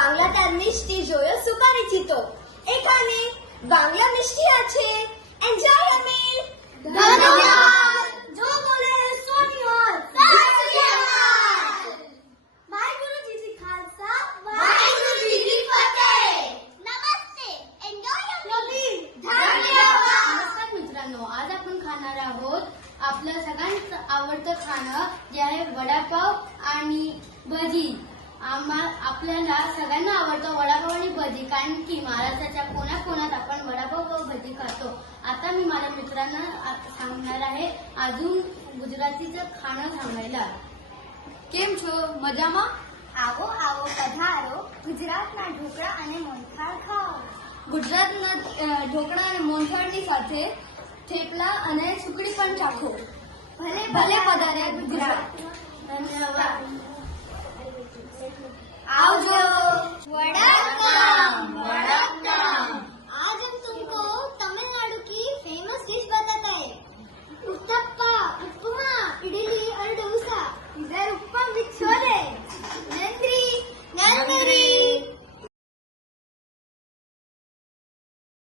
বাংলাটার মিষ্টি জয় সুপরিচিত। এখানে বাংলা মিষ্টি আছে। এনজয় আমির। ধন্যবাদ। जो बोले सोनिहार। वाहिगुरु जी की खालसा, वाहिगुरु जी की फतेह। नमस्ते। एन्जॉय अमिर। धन्यवाद। नमस्कार मित्रांनो, आज आपण खाणार आहोत आपलं सगळ्यांचं आवडतं खाणं जे आहे वडापाव आणि भजी। आपल्याला सगळ्यांना आवडतं वडापाव आणि भजी, कारण की महाराष्ट्राच्या कोणाकोणात आपण वडापाव व भजी खातो। आता मी माझ्या मित्रांना सांगणार आहे अजून गुजरातीचं खाणं सांगायला। केम छो? मजामा? આવો આવો પધારો, ગુજરાતના ઢોકળા અને મોહનથાળ ખાઓ। ગુજરાતના ઢોકળા અને મોહનથાળની સાથે થેપલા અને સુકડી પણ ચાખો। ભલે ભલે પધાર્યા ગુજરાત। ધન્યવાદ। આવજો। વડા